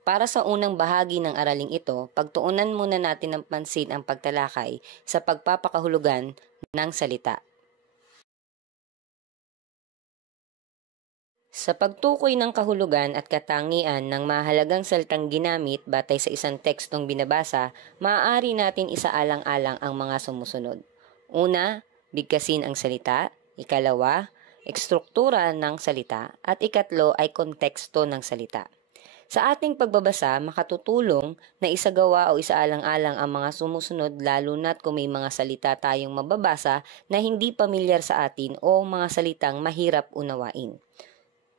Para sa unang bahagi ng araling ito, pagtuunan muna natin ng pansin ang pagtalakay sa pagpapakahulugan ng salita. Sa pagtukoy ng kahulugan at katangian ng mahalagang salitang ginamit batay sa isang tekstong binabasa, maaari natin isaalang-alang ang mga sumusunod. Una, bigkasin ang salita. Ikalawa, ekstruktura ng salita. At ikatlo ay konteksto ng salita. Sa ating pagbabasa, makatutulong na isagawa o isaalang-alang ang mga sumusunod lalo na't kung may mga salita tayong mababasa na hindi pamilyar sa atin o mga salitang mahirap unawain.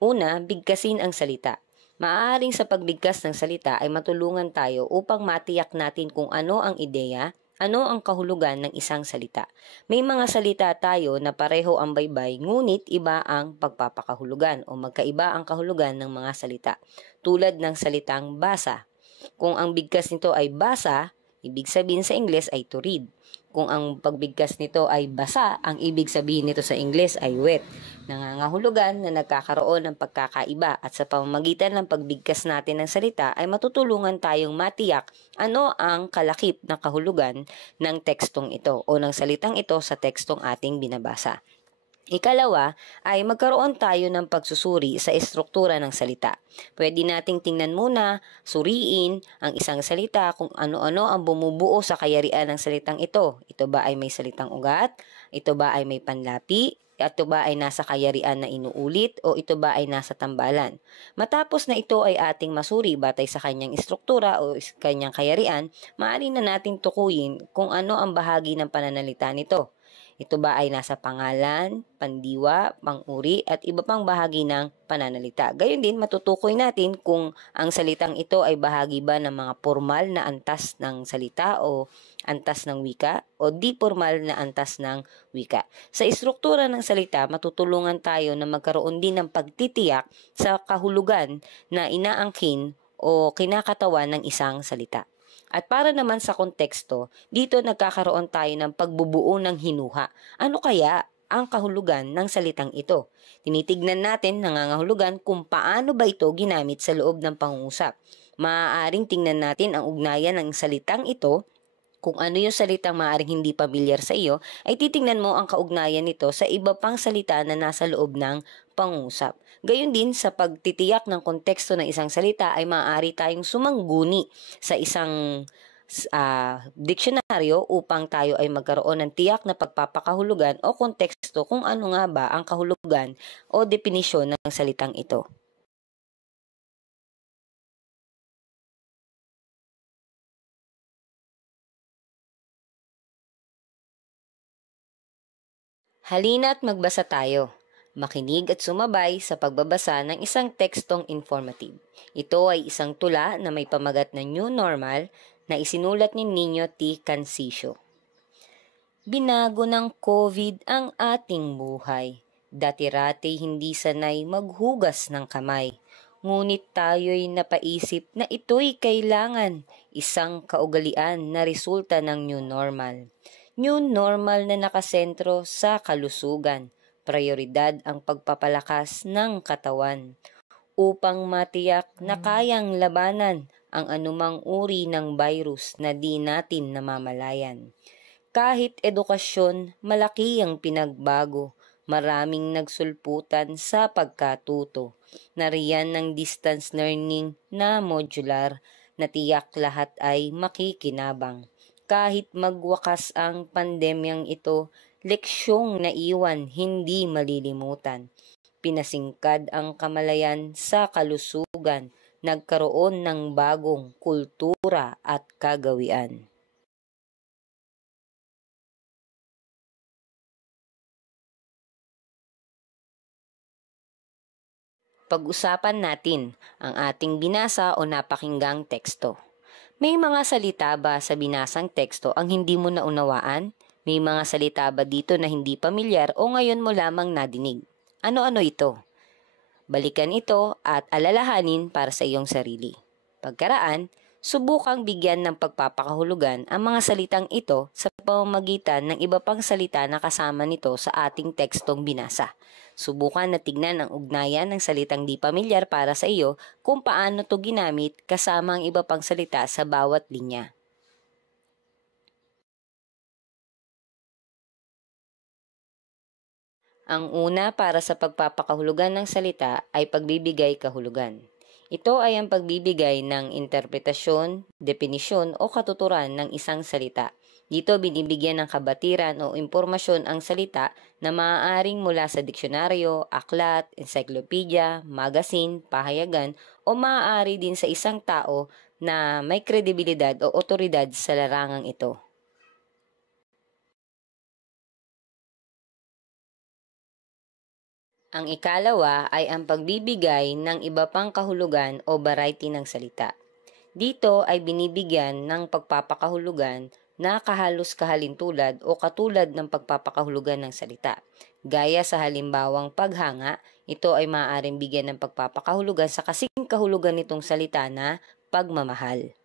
Una, bigkasin ang salita. Maaaring sa pagbigkas ng salita ay matulungan tayo upang matiyak natin kung ano ang ideya, ano ang kahulugan ng isang salita. May mga salita tayo na pareho ang baybay, ngunit iba ang pagpapakahulugan o magkaiba ang kahulugan ng mga salita. Tulad ng salitang basa. Kung ang bigkas nito ay basa, ibig sabihin sa Ingles ay to read. Kung ang pagbigkas nito ay basa, ang ibig sabihin nito sa Ingles ay wet. Nangangahulugan na nagkakaroon ng pagkakaiba at sa pamamagitan ng pagbigkas natin ng salita ay matutulungan tayong matiyak ano ang kalakip na kahulugan ng tekstong ito o ng salitang ito sa tekstong ating binabasa. Ikalawa ay magkaroon tayo ng pagsusuri sa estruktura ng salita. Pwede nating tingnan muna, suriin ang isang salita kung ano-ano ang bumubuo sa kayarian ng salitang ito. Ito ba ay may salitang ugat? Ito ba ay may panlapi? Ito ba ay nasa kayarian na inuulit? O ito ba ay nasa tambalan? Matapos na ito ay ating masuri batay sa kanyang estruktura o kanyang kayarian, maaari na nating tukuyin kung ano ang bahagi ng pananalita nito. Ito ba ay nasa pangalan, pandiwa, panguri, at iba pang bahagi ng pananalita. Gayon din, matutukoy natin kung ang salitang ito ay bahagi ba ng mga formal na antas ng salita o antas ng wika o di formal na antas ng wika. Sa estruktura ng salita, matutulungan tayo na magkaroon din ng pagtitiyak sa kahulugan na inaangkin o kinakatawan ng isang salita. At para naman sa konteksto, dito nagkakaroon tayo ng pagbubuo ng hinuha. Ano kaya ang kahulugan ng salitang ito? Tinitignan natin nangangahulugan kung paano ba ito ginamit sa loob ng pangungusap. Maaaring tingnan natin ang ugnayan ng salitang ito. Kung ano yung salitang maaaring hindi pamilyar sa iyo, ay titingnan mo ang kaugnayan nito sa iba pang salita na nasa loob ng pangungusap. Gayon din sa pagtitiyak ng konteksto ng isang salita ay maaari tayong sumangguni sa isang diksyonaryo upang tayo ay magkaroon ng tiyak na pagpapakahulugan o konteksto kung ano nga ba ang kahulugan o definisyon ng salitang ito. Halina't magbasa tayo. Makinig at sumabay sa pagbabasa ng isang tekstong informative. Ito ay isang tula na may pamagat na New Normal na isinulat ni Nino T. Cansisio. Binago ng COVID ang ating buhay. Dati-rati hindi sanay maghugas ng kamay. Ngunit tayo'y napaisip na ito'y kailangan, isang kaugalian na resulta ng new normal. New normal na nakasentro sa kalusugan. Prioridad ang pagpapalakas ng katawan upang matiyak na kayang labanan ang anumang uri ng virus na di natin namamalayan. Kahit edukasyon, malaki ang pinagbago. Maraming nagsulputan sa pagkatuto. Nariyan ng distance learning na modular na tiyak lahat ay makikinabang. Kahit magwakas ang pandemyang ito, leksyong naiwan hindi malilimutan. Pinasingkad ang kamalayan sa kalusugan, nagkaroon ng bagong kultura at kagawian. Pag-usapan natin ang ating binasa o napakinggang teksto. May mga salita ba sa binasang teksto ang hindi mo naunawaan? May mga salita ba dito na hindi pamilyar o ngayon mo lamang nadinig? Ano-ano ito? Balikan ito at alalahanin para sa iyong sarili. Pagkaraan, Subukang bigyan ng pagpapakahulugan ang mga salitang ito sa pamamagitan ng iba pang salita na kasama nito sa ating tekstong binasa. Subukan na tignan ang ugnayan ng salitang di pamilyar para sa iyo kung paano ito ginamit kasama ang iba pang salita sa bawat linya. Ang una para sa pagpapakahulugan ng salita ay pagbibigay kahulugan. Ito ay ang pagbibigay ng interpretasyon, definisyon o katuturan ng isang salita. Dito binibigyan ng kabatiran o impormasyon ang salita na maaaring mula sa diksyonaryo, aklat, encyclopedia, magazine, pahayagan o maaari din sa isang tao na may kredibilidad o otoridad sa larangang ito. Ang ikalawa ay ang pagbibigay ng iba pang kahulugan o variety ng salita. Dito ay binibigyan ng pagpapakahulugan na kahalos kahalintulad o katulad ng pagpapakahulugan ng salita. Gaya sa halimbawang paghanga, ito ay maaaring bigyan ng pagpapakahulugan sa kasing kahulugan nitong salita na pagmamahal.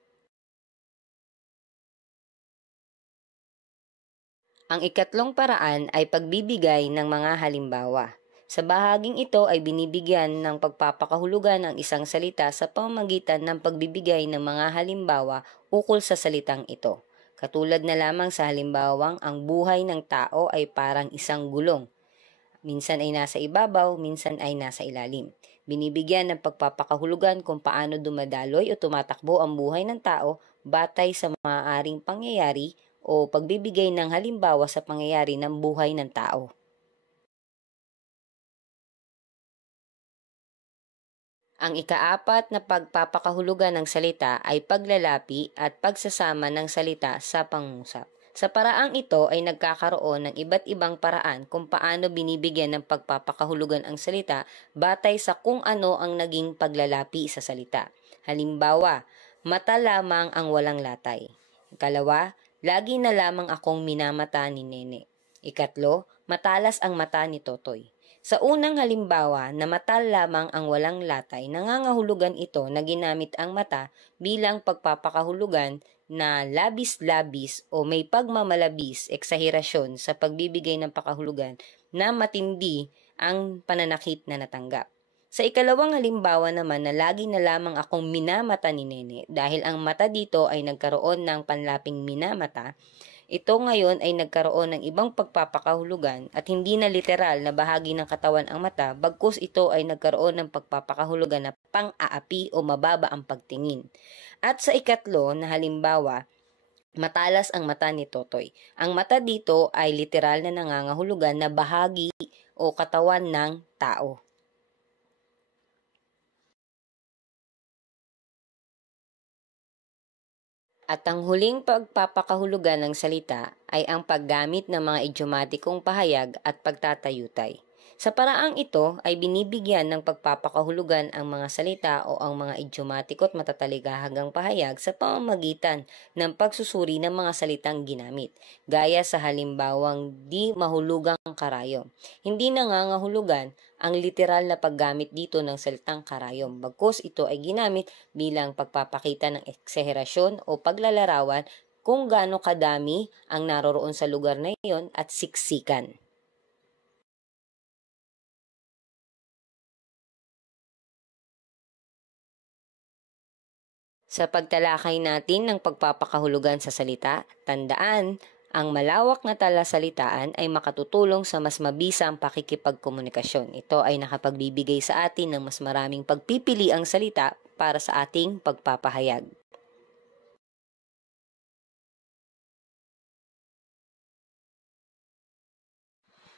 Ang ikatlong paraan ay pagbibigay ng mga halimbawa. Sa bahaging ito ay binibigyan ng pagpapakahulugan ang isang salita sa pamamagitan ng pagbibigay ng mga halimbawa ukol sa salitang ito. Katulad na lamang sa halimbawang ang buhay ng tao ay parang isang gulong. Minsan ay nasa ibabaw, minsan ay nasa ilalim. Binibigyan ng pagpapakahulugan kung paano dumadaloy o tumatakbo ang buhay ng tao batay sa maaaring pangyayari o pagbibigay ng halimbawa sa pangyayari ng buhay ng tao. Ang ikaapat na pagpapakahulugan ng salita ay paglalapi at pagsasama ng salita sa pangungusap. Sa paraang ito ay nagkakaroon ng iba't ibang paraan kung paano binibigyan ng pagpapakahulugan ang salita batay sa kung ano ang naging paglalapi sa salita. Halimbawa, mata lamang ang walang latay. Ikalawa, lagi na lamang akong minamata ni Nene. Ikatlo, matalas ang mata ni Totoy. Sa unang halimbawa na mata lamang ang walang latay, nangangahulugan ito na ginamit ang mata bilang pagpapakahulugan na labis-labis o may pagmamalabis, eksaherasyon sa pagbibigay ng pakahulugan na matindi ang pananakit na natanggap. Sa ikalawang halimbawa naman na lagi na lamang akong minamata ni Nene dahil ang mata dito ay nagkaroon ng panlaping minamata, ito ngayon ay nagkaroon ng ibang pagpapakahulugan at hindi na literal na bahagi ng katawan ang mata, bagkus ito ay nagkaroon ng pagpapakahulugan na pang-aapi o mababa ang pagtingin. At sa ikatlo na halimbawa, matalas ang mata ni Totoy. Ang mata dito ay literal na nangangahulugan na bahagi o katawan ng tao. At ang huling pagpapakahulugan ng salita ay ang paggamit ng mga idiomatikong pahayag at pagtatayutay. Sa paraang ito ay binibigyan ng pagpapakahulugan ang mga salita o ang mga idiomatiko at matataligahagang pahayag sa pamamagitan ng pagsusuri ng mga salitang ginamit, gaya sa halimbawang di mahulugang karayom. Hindi nangangahulugan ang literal na paggamit dito ng salitang karayom, bagkus ito ay ginamit bilang pagpapakita ng eksaherasyon o paglalarawan kung gaano kadami ang naroroon sa lugar na iyon at siksikan. Sa pagtalakay natin ng pagpapakahulugan sa salita, tandaan, ang malawak na talasalitaan ay makatutulong sa mas mabisang pakikipagkomunikasyon. Ito ay nakapagbibigay sa atin ng mas maraming pagpipili ang salita para sa ating pagpapahayag.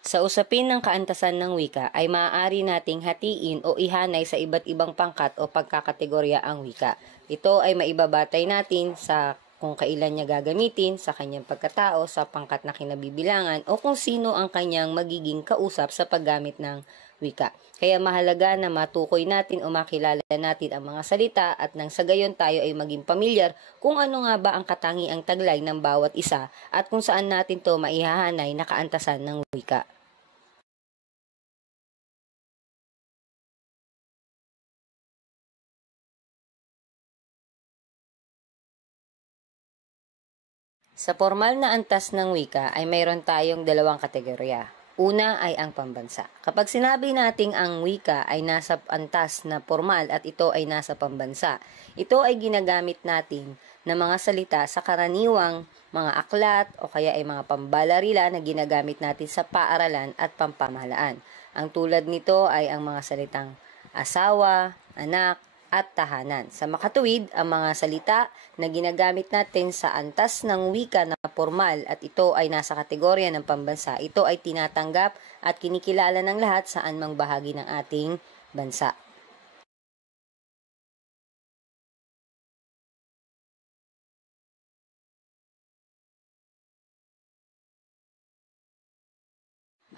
Sa usapin ng kaantasan ng wika ay maaari nating hatiin o ihanay sa iba't ibang pangkat o pagkakategorya ang wika. Ito ay maibabatay natin sa kung kailan niya gagamitin, sa kanyang pagkatao, sa pangkat na kinabibilangan, o kung sino ang kanyang magiging kausap sa paggamit ng wika. Kaya mahalaga na matukoy natin o makilala natin ang mga salita at nang sa gayon tayo ay maging pamilyar kung ano nga ba ang katangiang taglay ng bawat isa at kung saan natin to maihahanay na kaantasan ng wika. Sa formal na antas ng wika ay mayroon tayong dalawang kategorya. Una ay ang pambansa. Kapag sinabi nating ang wika ay nasa antas na formal at ito ay nasa pambansa, ito ay ginagamit natin na mga salita sa karaniwang mga aklat o kaya ay mga pambalarila na ginagamit natin sa paaralan at pampamahalaan. Ang tulad nito ay ang mga salitang asawa, anak, at tahanan. Sa makatuwid, ang mga salita na ginagamit natin sa antas ng wika na formal at ito ay nasa kategorya ng pambansa, ito ay tinatanggap at kinikilala ng lahat saan mang bahagi ng ating bansa.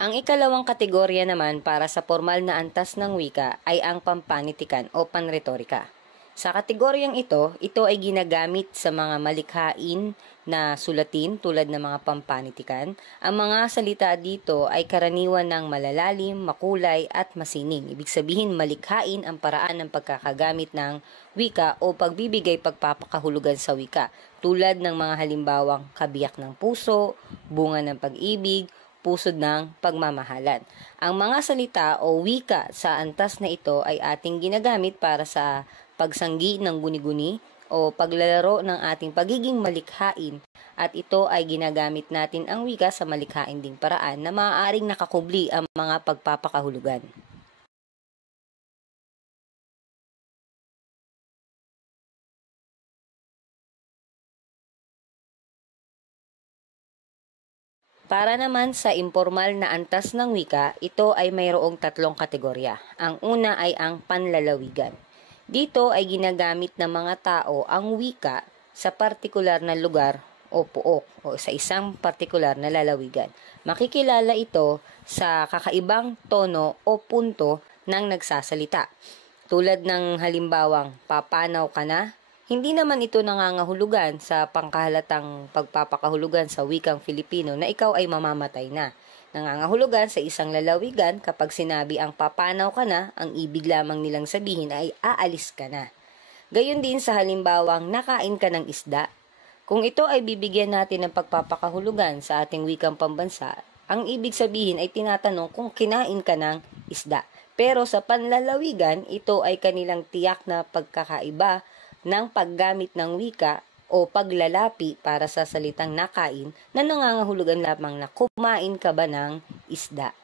Ang ikalawang kategorya naman para sa formal na antas ng wika ay ang pampanitikan o panretorika. Sa kategoryang ito, ito ay ginagamit sa mga malikhain na sulatin tulad ng mga pampanitikan. Ang mga salita dito ay karaniwan ng malalalim, makulay at masining. Ibig sabihin malikhain ang paraan ng pagkakagamit ng wika o pagbibigay pagpapakahulugan sa wika tulad ng mga halimbawang kabiyak ng puso, bunga ng pag-ibig, pusod ng pagmamahalan. Ang mga salita o wika sa antas na ito ay ating ginagamit para sa pagsanggi ng guni-guni o paglalaro ng ating pagiging malikhain at ito ay ginagamit natin ang wika sa malikhain ding paraan na maaaring nakakubli ang mga pagpapakahulugan. Para naman sa impormal na antas ng wika, ito ay mayroong tatlong kategorya. Ang una ay ang panlalawigan. Dito ay ginagamit ng mga tao ang wika sa partikular na lugar o puok o sa isang partikular na lalawigan. Makikilala ito sa kakaibang tono o punto ng nagsasalita. Tulad ng halimbawang, papanaw ka na? Hindi naman ito nangangahulugan sa pangkahalatang pagpapakahulugan sa wikang Filipino na ikaw ay mamamatay na. Nangangahulugan sa isang lalawigan kapag sinabi ang papanaw ka na, ang ibig lamang nilang sabihin ay aalis ka na. Gayon din sa halimbawang nakain ka ng isda. Kung ito ay bibigyan natin ng pagpapakahulugan sa ating wikang pambansa, ang ibig sabihin ay tinatanong kung kinain ka ng isda. Pero sa panlalawigan, ito ay kanilang tiyak na pagkakaiba ng paggamit ng wika o paglalapi para sa salitang nakain na nangangahulugan lamang na kumain ka ba ng isda.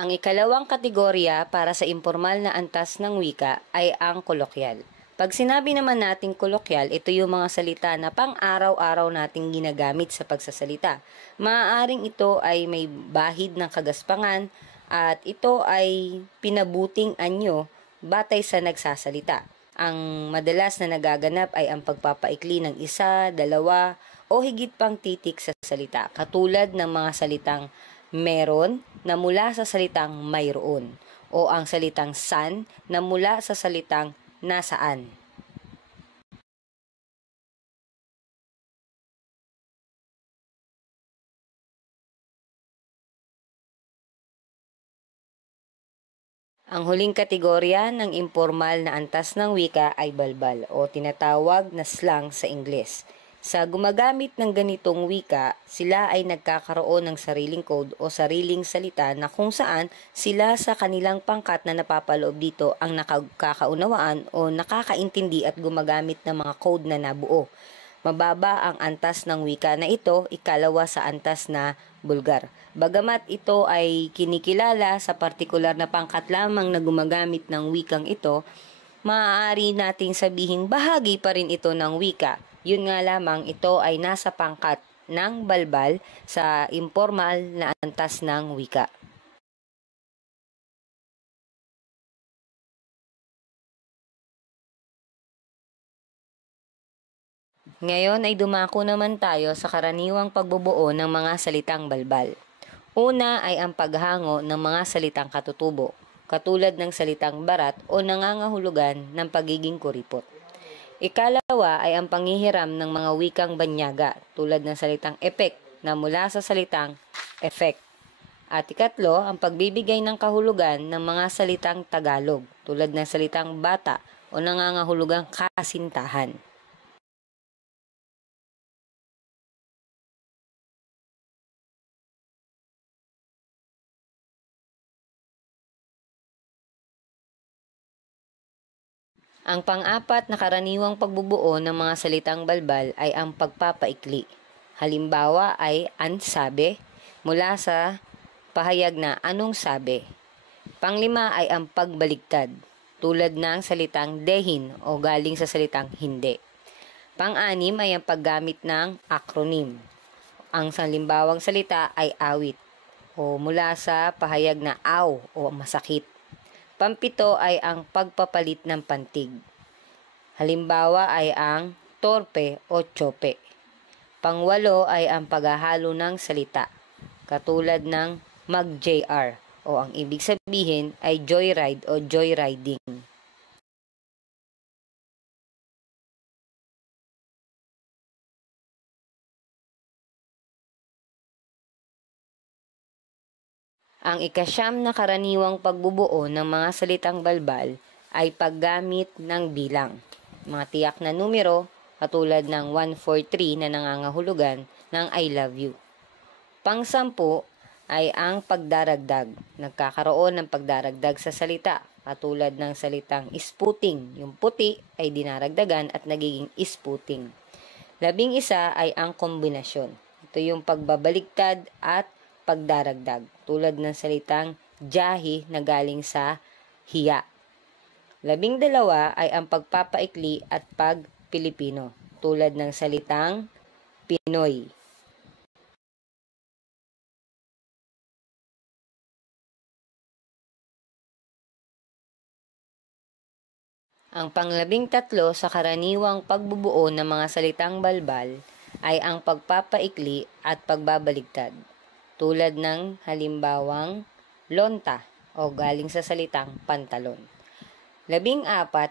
Ang ikalawang kategorya para sa impormal na antas ng wika ay ang kolokyal. Pag sinabi naman nating kolokyal, ito yung mga salita na pang-araw-araw nating ginagamit sa pagsasalita. Maaaring ito ay may bahid ng kagaspangan at ito ay pinabuting anyo batay sa nagsasalita. Ang madalas na nagaganap ay ang pagpapaikli ng isa, dalawa, o higit pang titik sa salita, katulad ng mga salitang meron na mula sa salitang mayroon, o ang salitang san na mula sa salitang nasaan. Ang huling kategorya ng impormal na antas ng wika ay balbal o tinatawag na slang sa Ingles. Sa gumagamit ng ganitong wika, sila ay nagkakaroon ng sariling code o sariling salita na kung saan sila sa kanilang pangkat na napapaloob dito ang nakakaunawaan o nakakaintindi at gumagamit ng mga code na nabuo. Mababa ang antas ng wika na ito, ikalawa sa antas na bulgar. Bagamat ito ay kinikilala sa partikular na pangkat lamang na gumagamit ng wikang ito, maaari nating sabihing bahagi pa rin ito ng wika. Yun nga lamang, ito ay nasa pangkat ng balbal sa informal na antas ng wika. Ngayon ay dumako naman tayo sa karaniwang pagbubuo ng mga salitang balbal. Una ay ang paghango ng mga salitang katutubo, katulad ng salitang barat o nangangahulugan ng pagiging kuripot. Ikalawa ay ang panghihiram ng mga wikang banyaga tulad ng salitang epek na mula sa salitang effect. At ikatlo, ang pagbibigay ng kahulugan ng mga salitang Tagalog, tulad ng salitang bata o nangangahulugang kasintahan. Ang pang-apat na karaniwang pagbubuo ng mga salitang balbal ay ang pagpapaikli. Halimbawa ay ansabi mula sa pahayag na anong sabi. Panglima ay ang pagbaligtad, tulad ng salitang dehin o galing sa salitang hindi. Pang-anim ay ang paggamit ng acronym. Ang salimbawang salita ay awit o mula sa pahayag na aw o masakit. Pampito ay ang pagpapalit ng pantig. Halimbawa ay ang torpe o tsope. Pangwalo ay ang paghahalo ng salita, katulad ng mag-JR o ang ibig sabihin ay joyride o joyriding. Ang ikasyam na karaniwang pagbubuo ng mga salitang balbal ay paggamit ng bilang. Mga tiyak na numero katulad ng 143 na nangangahulugan ng I love you. Pang-sampu ay ang pagdaragdag. Nagkakaroon ng pagdaragdag sa salita katulad ng salitang isputing. Yung puti ay dinaragdagan at nagiging isputing. 11 ay ang kombinasyon. Ito yung pagbabaligtad at pagdaragdag, tulad ng salitang jahi na galing sa hiya. 12 ay ang pagpapaikli at pag-Pilipino, tulad ng salitang Pinoy. Ang pang-13 sa karaniwang pagbubuo ng mga salitang balbal ay ang pagpapaikli at pagbabaligtad, tulad ng halimbawang lonta o galing sa salitang pantalon. 14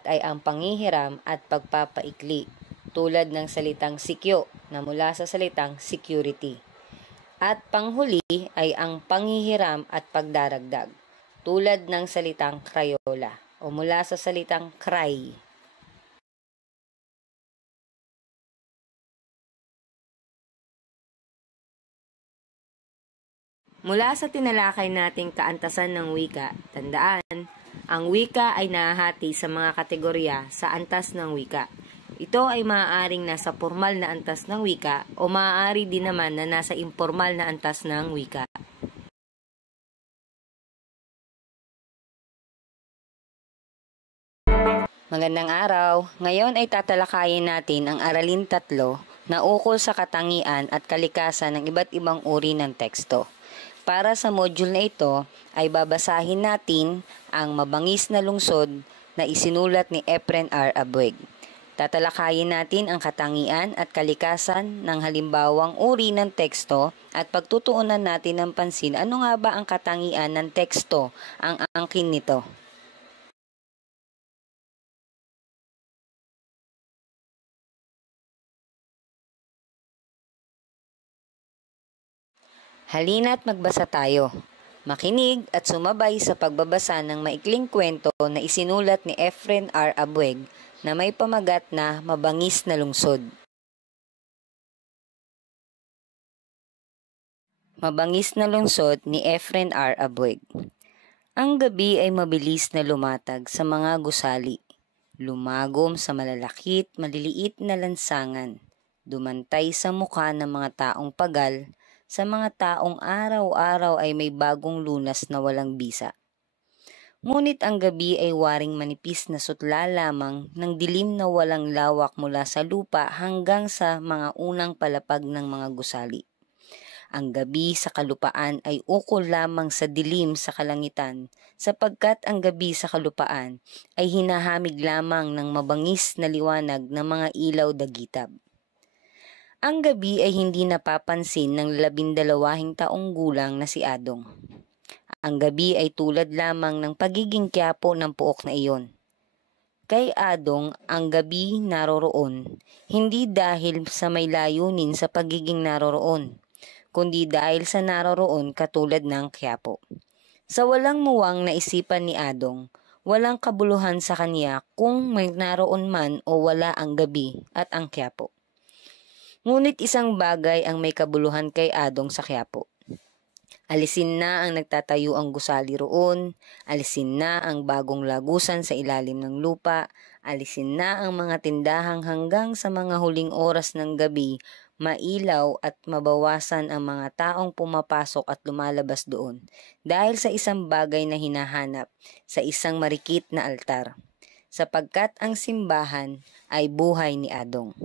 ay ang panghihiram at pagpapaikli, tulad ng salitang sikyo na mula sa salitang security. At panghuli ay ang panghihiram at pagdaragdag, tulad ng salitang Crayola o mula sa salitang cry. Mula sa tinalakay nating kaantasan ng wika, tandaan, ang wika ay nahahati sa mga kategorya sa antas ng wika. Ito ay maaaring nasa formal na antas ng wika o maaari din naman na nasa informal na antas ng wika. Magandang araw! Ngayon ay tatalakayin natin ang aralin 3 na ukol sa katangian at kalikasan ng iba't ibang uri ng teksto. Para sa module na ito ay babasahin natin ang Mabangis na Lungsod na isinulat ni Efren R. Abueg. Tatalakayin natin ang katangian at kalikasan ng halimbawang uri ng teksto at pagtutuunan natin ng pansin ano nga ba ang katangian ng teksto, ang angkin nito. Halina't magbasa tayo. Makinig at sumabay sa pagbabasa ng maikling kwento na isinulat ni Efren R. Abueg na may pamagat na Mabangis na Lungsod. Mabangis na Lungsod ni Efren R. Abueg. Ang gabi ay mabilis na lumatag sa mga gusali. Lumagom sa malalakit, maliliit na lansangan. Dumantay sa mukha ng mga taong pagal, sa mga taong araw-araw ay may bagong lunas na walang bisa. Ngunit ang gabi ay waring manipis na sutla lamang ng dilim na walang lawak mula sa lupa hanggang sa mga unang palapag ng mga gusali. Ang gabi sa kalupaan ay ukol lamang sa dilim sa kalangitan, sapagkat ang gabi sa kalupaan ay hinahamig lamang ng mabangis na liwanag ng mga ilaw dagitab. Ang gabi ay hindi napapansin ng 12 taong gulang na si Adong. Ang gabi ay tulad lamang ng pagiging quiapo ng puok na iyon. Kay Adong, ang gabi naroroon, hindi dahil sa may layunin sa pagiging naroroon, kundi dahil sa naroroon katulad ng Quiapo. Sa walang muwang na isipan ni Adong, walang kabuluhan sa kanya kung may naroon man o wala ang gabi at ang Quiapo. Ngunit isang bagay ang may kabuluhan kay Adong sa Quiapo. Alisin na ang nagtatayuang gusali roon, alisin na ang bagong lagusan sa ilalim ng lupa, alisin na ang mga tindahang hanggang sa mga huling oras ng gabi, mailaw at mabawasan ang mga taong pumapasok at lumalabas doon dahil sa isang bagay na hinahanap sa isang marikit na altar, sapagkat ang simbahan ay buhay ni Adong.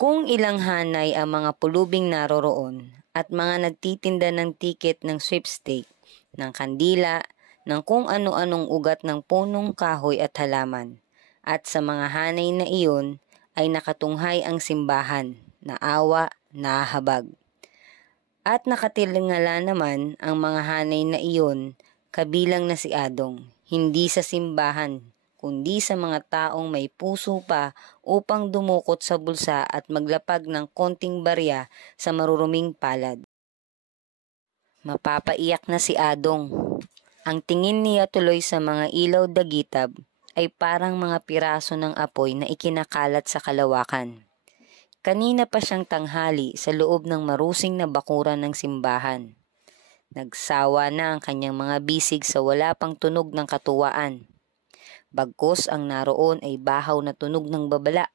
Kung ilang hanay ang mga pulubing naroroon at mga nagtitinda ng tiket ng sweepstake, ng kandila, ng kung ano-anong ugat ng punong kahoy at halaman, at sa mga hanay na iyon ay nakatunghay ang simbahan, naawa, nahahabag. At nakatilingala naman ang mga hanay na iyon, kabilang na si Adong, hindi sa simbahan, kundi sa mga taong may puso pa upang dumukot sa bulsa at maglapag ng konting barya sa maruruming palad. Mapapaiyak na si Adong. Ang tingin niya tuloy sa mga ilaw dagitab ay parang mga piraso ng apoy na ikinakalat sa kalawakan. Kanina pa siyang tanghali sa loob ng marusing na bakuran ng simbahan. Nagsawa na ang kanyang mga bisig sa wala pang tunog ng katuwaan. Bagkus ang naroon ay bahaw na tunog ng babala.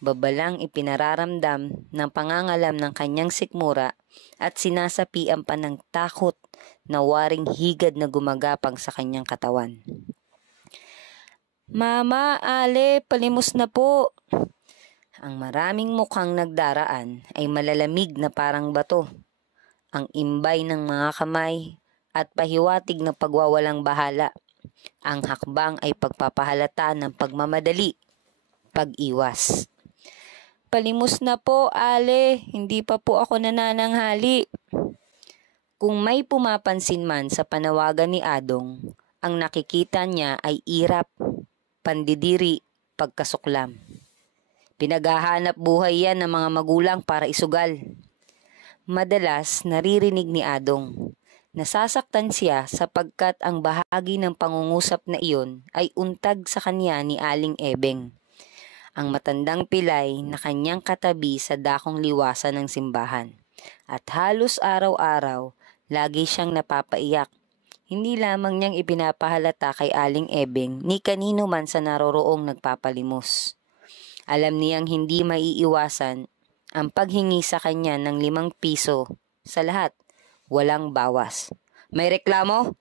Babalang ipinararamdam ng pangangalam ng kanyang sikmura at sinasapian pa ng takot na waring higad na gumagapang sa kanyang katawan. "Mama, Ale, palimos na po." Ang maraming mukhang nagdaraan ay malalamig na parang bato. Ang imbay ng mga kamay at pahiwatig na pagwawalang bahala. Ang hakbang ay pagpapahalata ng pagmamadali, pag-iwas. "Palimos na po, Ale. Hindi pa po ako nanananghali." Kung may pumapansin man sa panawagan ni Adong, ang nakikita niya ay irap, pandidiri, pagkasuklam. Pinaghahanap buhay yan ng mga magulang para isugal. Madalas naririnig ni Adong. Nasasaktan siya sapagkat ang bahagi ng pangungusap na iyon ay untag sa kanya ni Aling Ebeng, ang matandang pilay na kanyang katabi sa dakong liwasan ng simbahan. At halos araw-araw, lagi siyang napapaiyak. Hindi lamang niyang ipinapahalata kay Aling Ebeng ni kanino man sa naroroong nagpapalimos. Alam niyang hindi maiiwasan ang paghingi sa kanya ng 5 piso sa lahat. Walang bawas. "May reklamo?"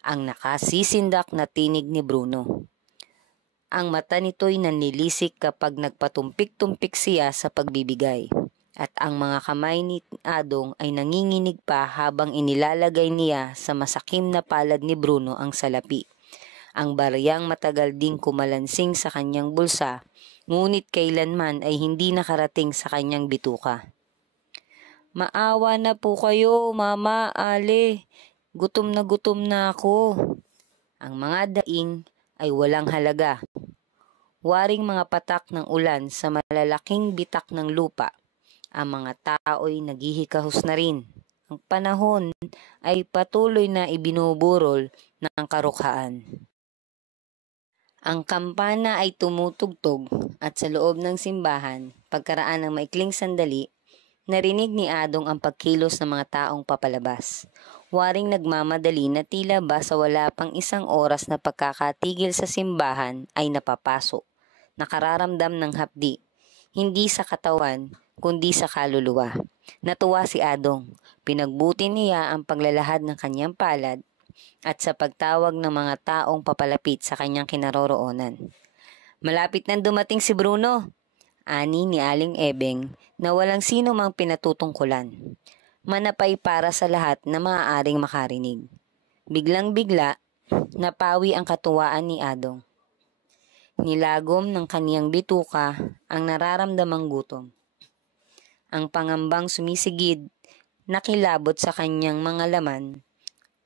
Ang nakasisindak na tinig ni Bruno. Ang mata nito'y nanlilisik kapag nagpatumpik-tumpik siya sa pagbibigay. At ang mga kamay ni Adong ay nanginginig pa habang inilalagay niya sa masakim na palad ni Bruno ang salapi. Ang baryang matagal ding kumalansing sa kanyang bulsa, ngunit kailanman ay hindi nakarating sa kanyang bituka. "Maawa na po kayo, Mama, Ale. Gutom na ako." Ang mga daing ay walang halaga. Waring mga patak ng ulan sa malalaking bitak ng lupa. Ang mga tao'y naghihikahos na rin. Ang panahon ay patuloy na ibinuburol ng karukhaan. Ang kampana ay tumutugtog at sa loob ng simbahan, pagkaraan ng maikling sandali, narinig ni Adong ang pagkilos ng mga taong papalabas. Waring nagmamadali na tila ba sa wala pang 1 oras na pagkakatigil sa simbahan ay napapasok. Nakararamdam ng hapdi, hindi sa katawan, kundi sa kaluluwa. Natuwa si Adong. Pinagbuti niya ang paglalahad ng kanyang palad at sa pagtawag ng mga taong papalapit sa kanyang kinaroroonan. "Malapit nang dumating si Bruno," ani ni Aling Ebeng na walang sino mang pinatutungkulan. Manapay para sa lahat na maaaring makarinig. Biglang-bigla, napawi ang katuwaan ni Adong. Nilagom ng kaniyang bituka ang nararamdamang gutom. Ang pangambang sumisigid, nakilabot sa kaniyang mga laman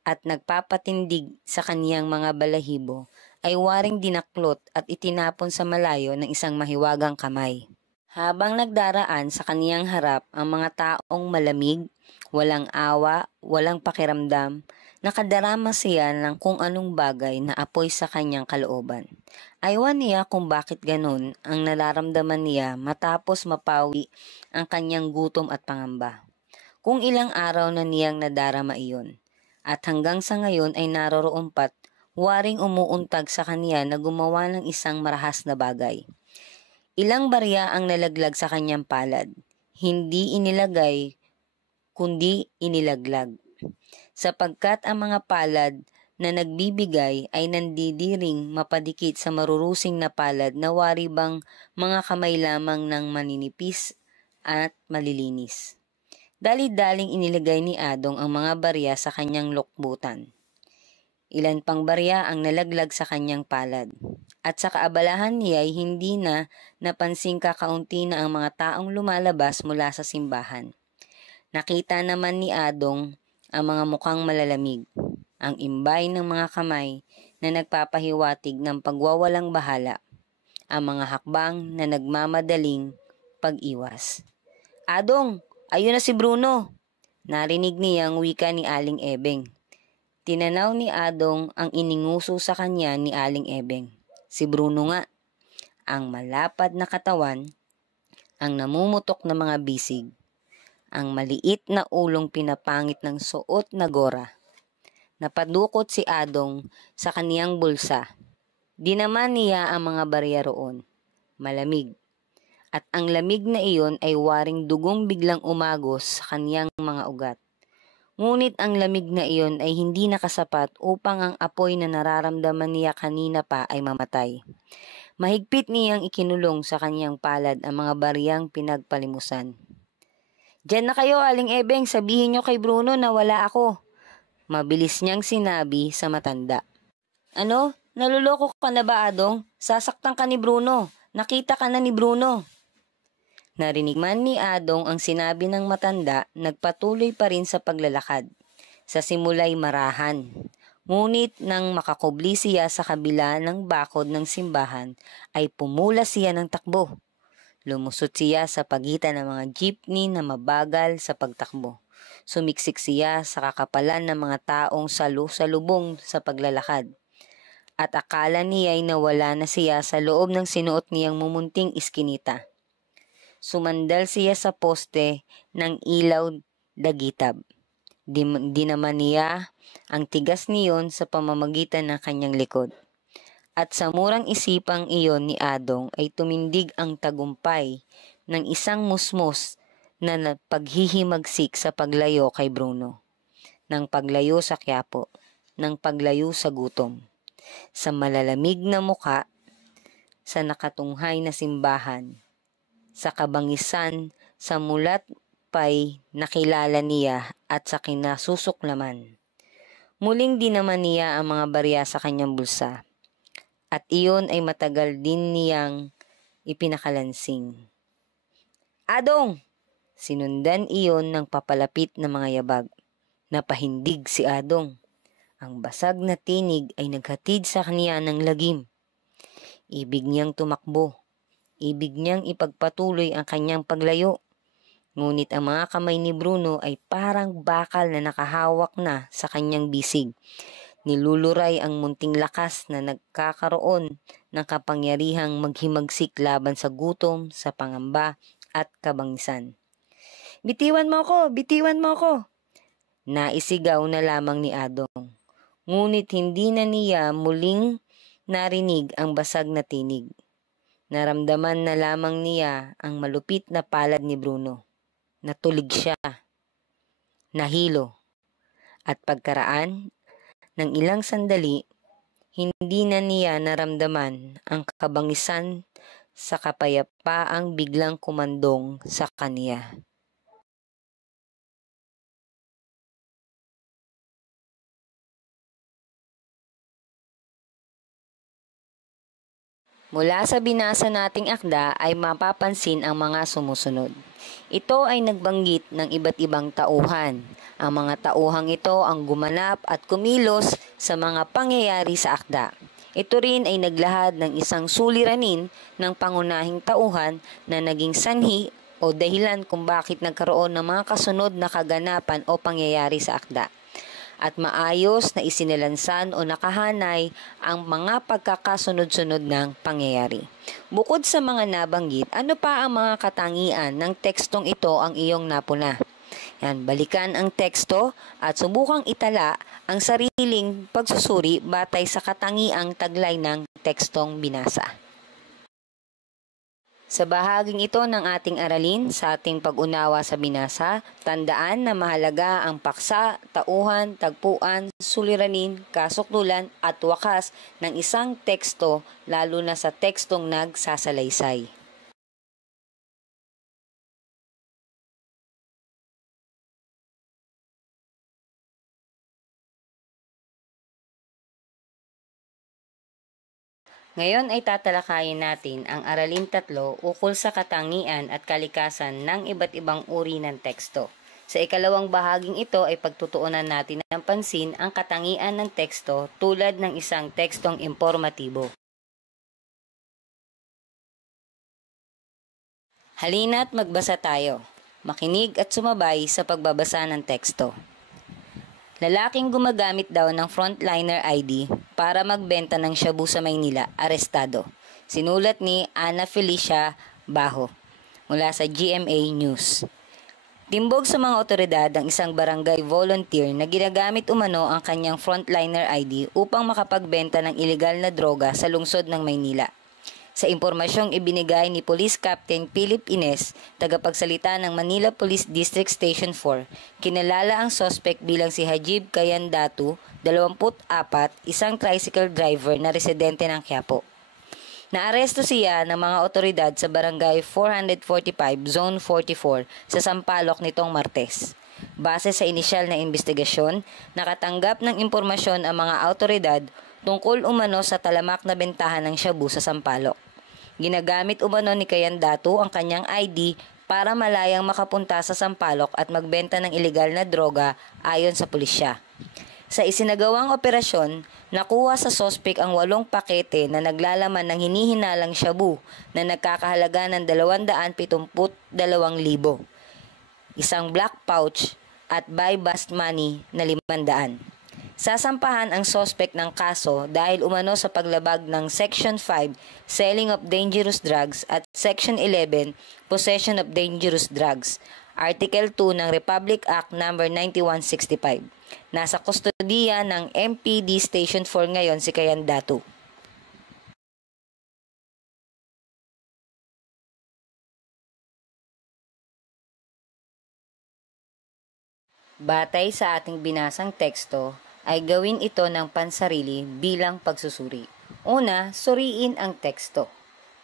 at nagpapatindig sa kaniyang mga balahibo ay waring dinaklot at itinapon sa malayo ng isang mahiwagang kamay. Habang nagdaraan sa kaniyang harap ang mga taong malamig, walang awa, walang pakiramdam, nakadarama siya ng kung anong bagay na apoy sa kanyang kalooban. Aywan niya kung bakit ganun ang nararamdaman niya matapos mapawi ang kanyang gutom at pangamba. Kung ilang araw na niyang nadarama iyon, at hanggang sa ngayon ay naroroon pa't waring umuuntag sa kanya na gumawa ng isang marahas na bagay. Ilang barya ang nalaglag sa kanyang palad, hindi inilagay, kundi inilaglag. Sapagkat ang mga palad na nagbibigay ay nandidiring mapadikit sa marurusing na palad na wari bang mga kamay lamang ng maninipis at malilinis. Dali-daling inilagay ni Adong ang mga barya sa kanyang lukbutan. Ilan pang barya ang nalaglag sa kanyang palad. At sa kaabalahan niya ay hindi na napansing kakaunti na ang mga taong lumalabas mula sa simbahan. Nakita naman ni Adong ang mga mukhang malalamig, ang imbay ng mga kamay na nagpapahiwatig ng pagwawalang bahala, ang mga hakbang na nagmamadaling pag-iwas. Adong, ayun na si Bruno! Narinig niyang wika ni Aling Ebeng. Tinanaw ni Adong ang ininguso sa kanya ni Aling Ebeng. Si Bruno nga, ang malapad na katawan, ang namumutok na mga bisig, ang maliit na ulong pinapangit ng suot na gora. Napadukot si Adong sa kaniyang bulsa. Di naman niya ang mga barya roon. Malamig. At ang lamig na iyon ay waring dugong biglang umagos sa kaniyang mga ugat. Ngunit ang lamig na iyon ay hindi nakasapat upang ang apoy na nararamdaman niya kanina pa ay mamatay. Mahigpit niyang ikinulong sa kanyang palad ang mga baryang pinagpalimusan. Diyan na kayo, Aling Ebeng, sabihin niyo kay Bruno na wala ako. Mabilis niyang sinabi sa matanda. Ano? Naluloko ka na ba, Adong? Sasaktan ka ni Bruno. Nakita ka na ni Bruno. Narinig man ni Adong ang sinabi ng matanda, nagpatuloy pa rin sa paglalakad. Sa simula'y marahan. Ngunit nang makakubli siya sa kabila ng bakod ng simbahan, ay pumula siya ng takbo. Lumusot siya sa pagitan ng mga jeepney na mabagal sa pagtakbo. Sumiksik siya sa kakapalan ng mga taong salu-salubong sa paglalakad. At akala niya ay nawala na siya sa loob ng sinuot niyang mumunting iskinita. Sumandal siya sa poste ng ilaw dagitab. Di naman niya ang tigas niyon sa pamamagitan ng kanyang likod. At sa murang isipang iyon ni Adong ay tumindig ang tagumpay ng isang musmos na paghihimagsik sa paglayo kay Bruno. Ng paglayo sa Quiapo, ng paglayo sa gutom. Sa malalamig na muka, sa nakatunghay na simbahan, sa kabangisan, sa mulat pa'y nakilala niya at sa kinasusuklaman. Muling di naman niya ang mga barya sa kanyang bulsa. At iyon ay matagal din niyang ipinakalansing. Adong! Sinundan iyon ng papalapit na mga yabag. Napahindig si Adong. Ang basag na tinig ay naghatid sa kaniya ng lagim. Ibig niyang tumakbo. Ibig niyang ipagpatuloy ang kanyang paglayo. Ngunit ang mga kamay ni Bruno ay parang bakal na nakahawak na sa kanyang bisig. Niluluray ang munting lakas na nagkakaroon ng kapangyarihang maghimagsik laban sa gutom, sa pangamba at kabangisan. Bitiwan mo ako! Bitiwan mo ako! Naisigaw na lamang ni Adong. Ngunit hindi na niya muling narinig ang basag na tinig. Naramdaman na lamang niya ang malupit na palad ni Bruno. Natulig siya. Nahilo. At pagkaraan ng ilang sandali, hindi na niya naramdaman ang kabangisan sa kapayapaang biglang kumandong sa kaniya. Mula sa binasa nating akda ay mapapansin ang mga sumusunod. Ito ay nagbanggit ng iba't ibang tauhan. Ang mga tauhang ito ang gumanap at kumilos sa mga pangyayari sa akda. Ito rin ay naglahad ng isang suliranin ng pangunahing tauhan na naging sanhi o dahilan kung bakit nagkaroon ng mga kasunod na kaganapan o pangyayari sa akda. At maayos na isinilansan o nakahanay ang mga pagkakasunod-sunod ng pangyayari. Bukod sa mga nabanggit, ano pa ang mga katangian ng tekstong ito ang iyong napuna? Yan, balikan ang teksto at subukang itala ang sariling pagsusuri batay sa katangiang taglay ng tekstong binasa. Sa bahaging ito ng ating aralin sa ating pag-unawa sa binasa, tandaan na mahalaga ang paksa, tauhan, tagpuan, suliranin, kasukdulan at wakas ng isang teksto lalo na sa tekstong nagsasalaysay. Ngayon ay tatalakayin natin ang aralin 3 ukol sa katangian at kalikasan ng iba't ibang uri ng teksto. Sa ikalawang bahaging ito ay pagtutuunan natin ng pansin ang katangian ng teksto tulad ng isang tekstong impormatibo. Halina't magbasa tayo. Makinig at sumabay sa pagbabasa ng teksto. Lalaking gumagamit daw ng frontliner ID para magbenta ng shabu sa Maynila, arestado. Sinulat ni Ana Felicia Bajo mula sa GMA News. Timbog sa mga otoridad ang isang barangay volunteer na ginagamit umano ang kanyang frontliner ID upang makapagbenta ng ilegal na droga sa lungsod ng Maynila. Sa impormasyong ibinigay ni Police Captain Philip Ines, tagapagsalita ng Manila Police District Station 4, kinalala ang suspect bilang si Hajib Kayandatu, 24, isang tricycle driver na residente ng Quiapo. Naaresto siya ng mga otoridad sa Barangay 445, Zone 44 sa Sampaloc nitong Martes. Base sa inisyal na investigasyon, nakatanggap ng impormasyon ang mga otoridad tungkol umano sa talamak na bentahan ng shabu sa Sampaloc. Ginagamit umano ni Kayandatu ang kanyang ID para malayang makapunta sa Sampaloc at magbenta ng ilegal na droga ayon sa pulisya. Sa isinagawang operasyon, nakuha sa sospek ang 8 pakete na naglalaman ng hinihinalang shabu na nagkakahalaga ng 272,000, isang black pouch at buy bust money na 500. Sasampahan ang sospek ng kaso dahil umano sa paglabag ng Section 5, Selling of Dangerous Drugs at Section 11, Possession of Dangerous Drugs, Article 2 ng Republic Act No. 9165. Nasa kustodiya ng MPD Station 4 ngayon si Kayandatu. Batay sa ating binasang teksto, ay gawin ito ng pansarili bilang pagsusuri. Una, suriin ang teksto.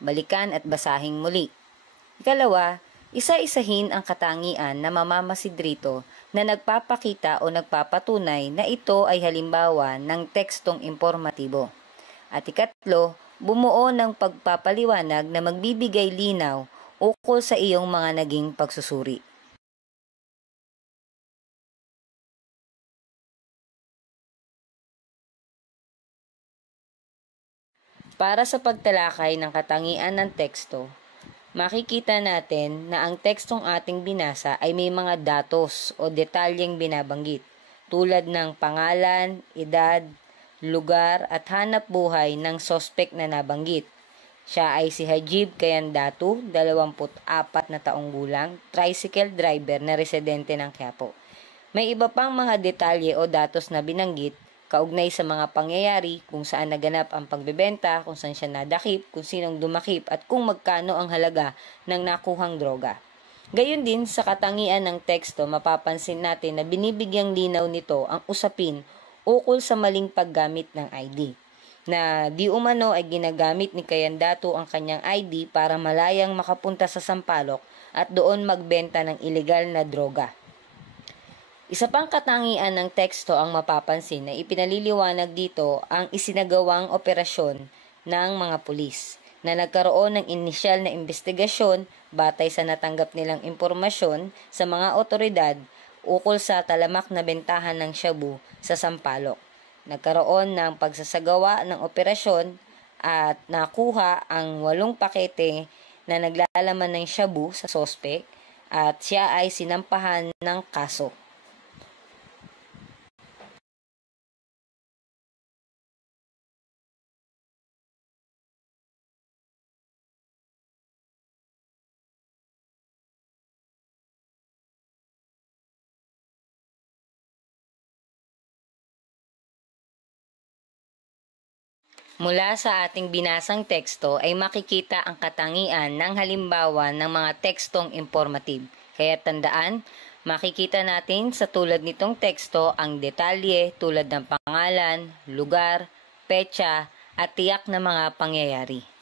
Balikan at basahing muli. Ikalawa, isa-isahin ang katangian na mamamasid rito na nagpapakita o nagpapatunay na ito ay halimbawa ng tekstong impormatibo. At ikatlo, bumuo ng pagpapaliwanag na magbibigay linaw ukol sa iyong mga naging pagsusuri. Para sa pagtalakay ng katangian ng teksto, makikita natin na ang tekstong ating binasa ay may mga datos o detalyeng binabanggit tulad ng pangalan, edad, lugar at hanap buhay ng sospek na nabanggit. Siya ay si Hajib Kayandatu, 24 na taong gulang, tricycle driver na residente ng Quiapo. May iba pang mga detalye o datos na binanggit kaugnay sa mga pangyayari, kung saan naganap ang pagbebenta, kung saan siya nadakip, kung sinong dumakip at kung magkano ang halaga ng nakuhang droga. Gayon din sa katangian ng teksto, mapapansin natin na binibigyang linaw nito ang usapin ukol sa maling paggamit ng ID, na di umano ay ginagamit ni Kayandatu ang kanyang ID para malayang makapunta sa Sampaloc at doon magbenta ng ilegal na droga. Isa pang katangian ng teksto ang mapapansin na ipinaliliwanag dito ang isinagawang operasyon ng mga pulis na nagkaroon ng inisyal na investigasyon batay sa natanggap nilang impormasyon sa mga otoridad ukol sa talamak na bentahan ng shabu sa Sampaloc. nagkaroon ng pagsasagawa ng operasyon at nakuha ang 8 pakete na naglalaman ng shabu sa sospek at siya ay sinampahan ng kaso. Mula sa ating binasang teksto ay makikita ang katangian ng halimbawa ng mga tekstong informative. Kaya tandaan, makikita natin sa tulad nitong teksto ang detalye tulad ng pangalan, lugar, petsa at tiyak na mga pangyayari.